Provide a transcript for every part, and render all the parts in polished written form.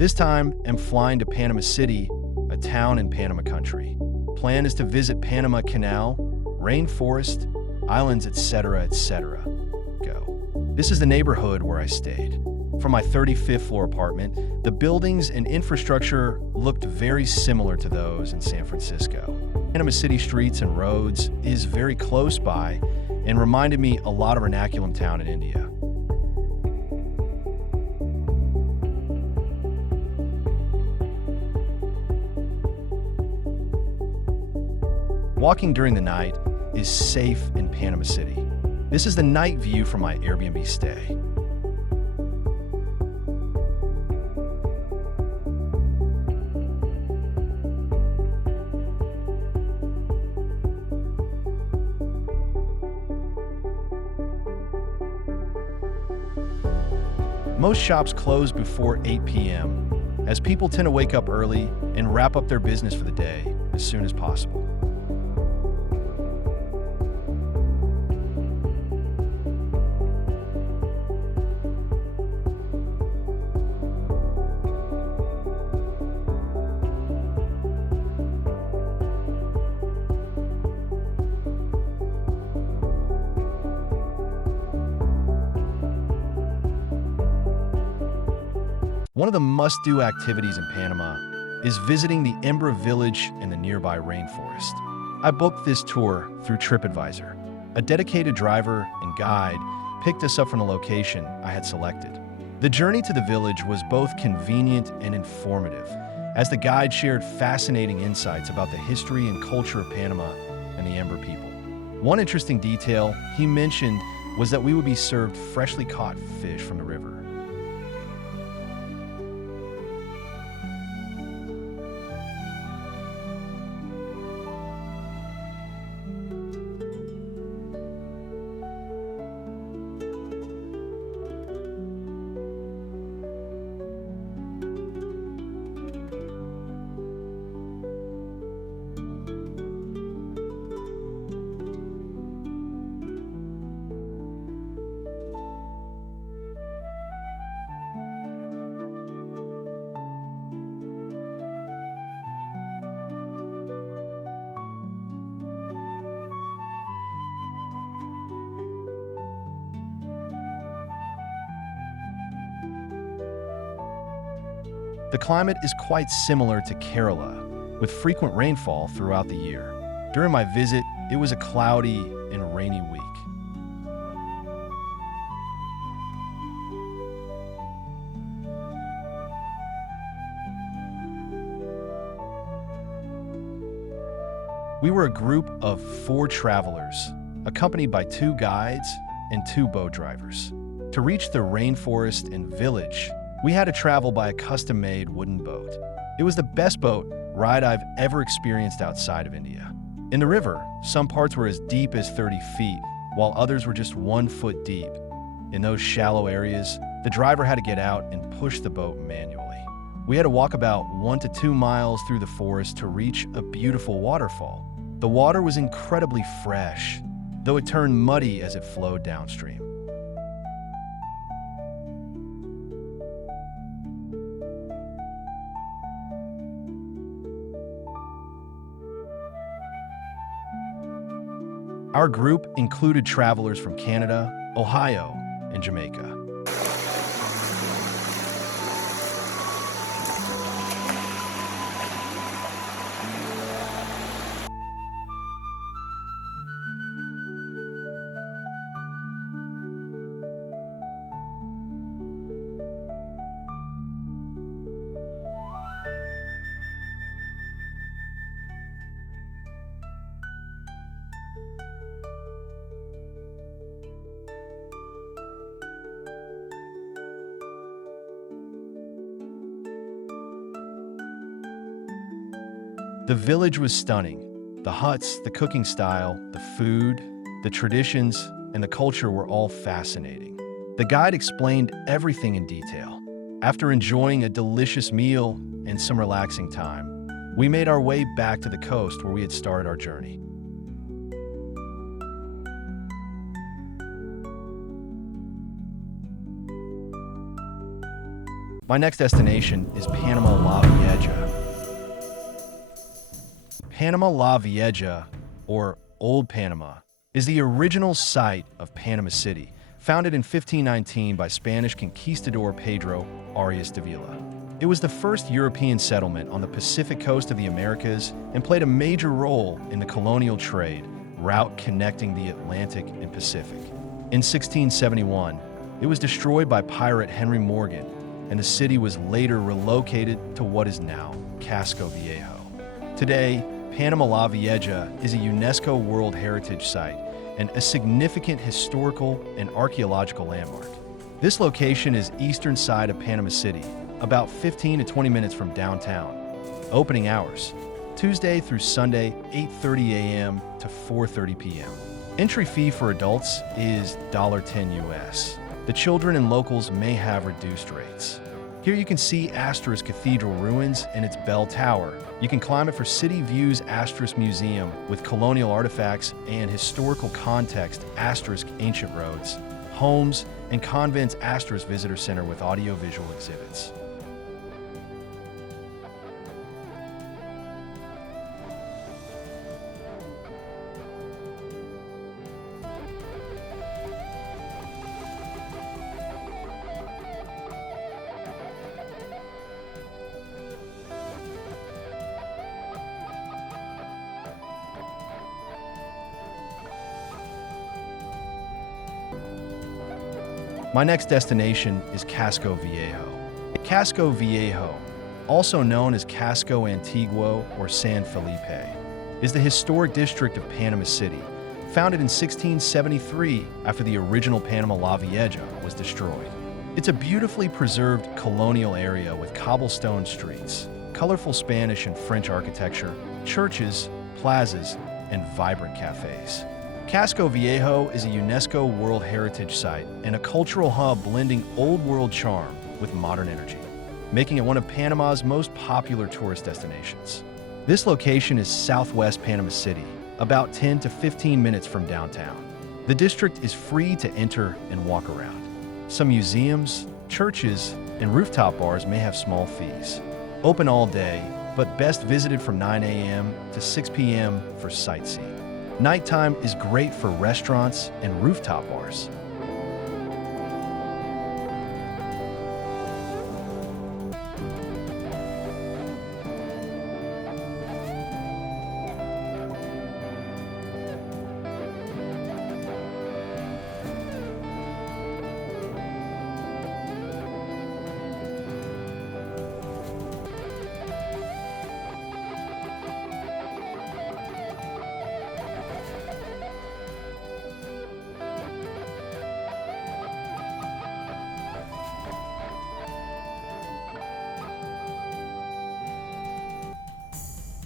This time, I'm flying to Panama City, a town in Panama country. Plan is to visit Panama Canal, rainforest, islands, etc., etc. Go. This is the neighborhood where I stayed. From my 35th floor apartment, the buildings and infrastructure looked very similar to those in San Francisco. Panama City streets and roads is very close by and reminded me a lot of Ernakulam town in India. Walking during the night is safe in Panama City. This is the night view from my Airbnb stay. Most shops close before 8 p.m., as people tend to wake up early and wrap up their business for the day as soon as possible. One of the must-do activities in Panama is visiting the Embra village in the nearby rainforest. I booked this tour through TripAdvisor. A dedicated driver and guide picked us up from the location I had selected. The journey to the village was both convenient and informative, as the guide shared fascinating insights about the history and culture of Panama and the Embra people. One interesting detail he mentioned was that we would be served freshly caught fish from the river. The climate is quite similar to Kerala, with frequent rainfall throughout the year. During my visit, it was a cloudy and rainy week. We were a group of 4 travelers, accompanied by 2 guides and 2 boat drivers. To reach the rainforest and village, we had to travel by a custom-made wooden boat. It was the best boat ride I've ever experienced outside of India. In the river, some parts were as deep as 30 feet, while others were just 1 foot deep. In those shallow areas, the driver had to get out and push the boat manually. We had to walk about 1 to 2 miles through the forest to reach a beautiful waterfall. The water was incredibly fresh, though it turned muddy as it flowed downstream. Our group included travelers from Canada, Ohio, and Jamaica. The village was stunning. The huts, the cooking style, the food, the traditions, and the culture were all fascinating. The guide explained everything in detail. After enjoying a delicious meal and some relaxing time, we made our way back to the coast where we had started our journey. My next destination is Panama La Vieja. Panama La Vieja, or Old Panama, is the original site of Panama City, founded in 1519 by Spanish conquistador Pedro Arias de Villa. It was the first European settlement on the Pacific coast of the Americas and played a major role in the colonial trade route connecting the Atlantic and Pacific. In 1671, it was destroyed by pirate Henry Morgan, and the city was later relocated to what is now Casco Viejo. Today, Panama La Vieja is a UNESCO World Heritage Site and a significant historical and archaeological landmark. This location is eastern side of Panama City, about 15 to 20 minutes from downtown. Opening hours, Tuesday through Sunday, 8:30 a.m. to 4:30 p.m. Entry fee for adults is $10 US. The children and locals may have reduced rates. Here you can see Asterisk Cathedral ruins and its bell tower. You can climb it for City Views Asterisk Museum with colonial artifacts and historical context Asterisk Ancient Roads, Homes, and Convents Asterisk Visitor Center with audio-visual exhibits. My next destination is Casco Viejo. Casco Viejo, also known as Casco Antiguo or San Felipe, is the historic district of Panama City, founded in 1673 after the original Panama La Vieja was destroyed. It's a beautifully preserved colonial area with cobblestone streets, colorful Spanish and French architecture, churches, plazas, and vibrant cafes. Casco Viejo is a UNESCO World Heritage Site and a cultural hub blending old world charm with modern energy, making it one of Panama's most popular tourist destinations. This location is southwest Panama City, about 10 to 15 minutes from downtown. The district is free to enter and walk around. Some museums, churches, and rooftop bars may have small fees. Open all day, but best visited from 9 a.m. to 6 p.m. for sightseeing. Nighttime is great for restaurants and rooftop bars.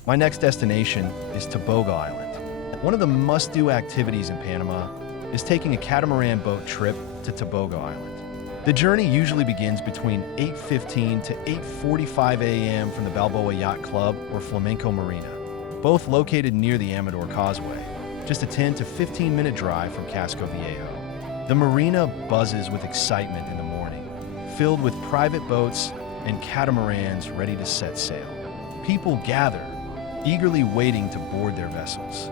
My next destination is Tobago Island. One of the must-do activities in Panama is taking a catamaran boat trip to Tobago Island. The journey usually begins between 8:15 to 8:45 a.m. from the Balboa Yacht Club or Flamenco Marina, both located near the Amador Causeway, just a 10 to 15-minute drive from Casco Viejo. The marina buzzes with excitement in the morning, filled with private boats and catamarans ready to set sail. People gather, eagerly waiting to board their vessels.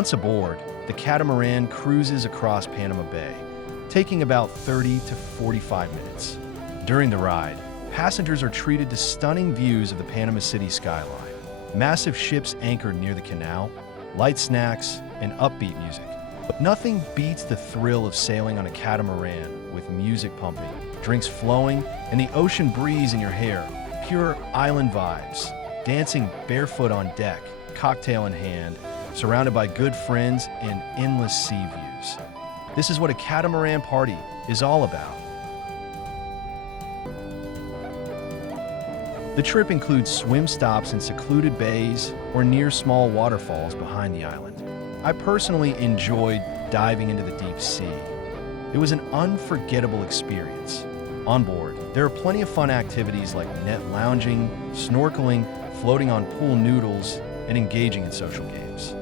Once aboard, the catamaran cruises across Panama Bay, taking about 30 to 45 minutes. During the ride, passengers are treated to stunning views of the Panama City skyline. Massive ships anchored near the canal, light snacks, and upbeat music. Nothing beats the thrill of sailing on a catamaran with music pumping, drinks flowing, and the ocean breeze in your hair. Pure island vibes. Dancing barefoot on deck, cocktail in hand, surrounded by good friends and endless sea views. This is what a catamaran party is all about. The trip includes swim stops in secluded bays or near small waterfalls behind the island. I personally enjoyed diving into the deep sea. It was an unforgettable experience. On board, there are plenty of fun activities like net lounging, snorkeling, floating on pool noodles, and engaging in social games.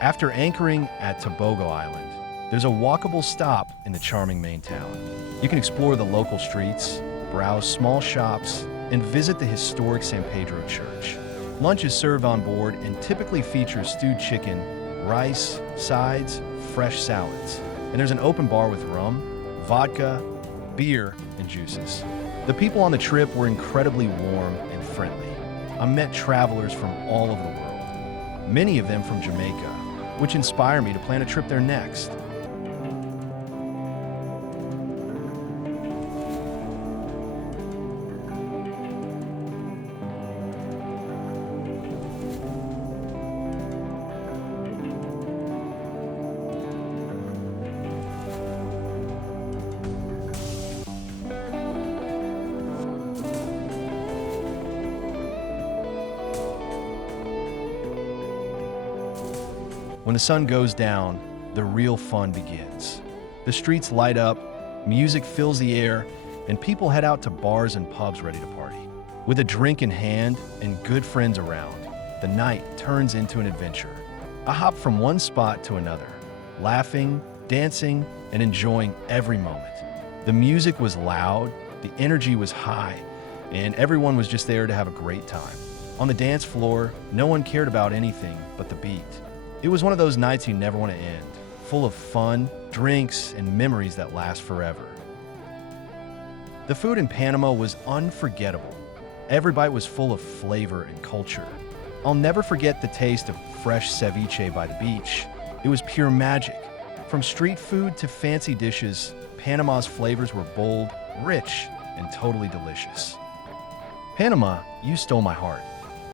After anchoring at Tobago Island, there's a walkable stop in the charming main town. You can explore the local streets, browse small shops, and visit the historic San Pedro Church. Lunch is served on board and typically features stewed chicken, rice, sides, fresh salads. And there's an open bar with rum, vodka, beer, and juices. The people on the trip were incredibly warm and friendly. I met travelers from all over the world, many of them from Jamaica, which inspired me to plan a trip there next. When the sun goes down, the real fun begins. The streets light up, music fills the air, and people head out to bars and pubs ready to party. With a drink in hand and good friends around, the night turns into an adventure. I hop from one spot to another, laughing, dancing, and enjoying every moment. The music was loud, the energy was high, and everyone was just there to have a great time. On the dance floor, no one cared about anything but the beat. It was one of those nights you never want to end, full of fun, drinks, and memories that last forever. The food in Panama was unforgettable. Every bite was full of flavor and culture. I'll never forget the taste of fresh ceviche by the beach. It was pure magic. From street food to fancy dishes, Panama's flavors were bold, rich, and totally delicious. Panama, you stole my heart.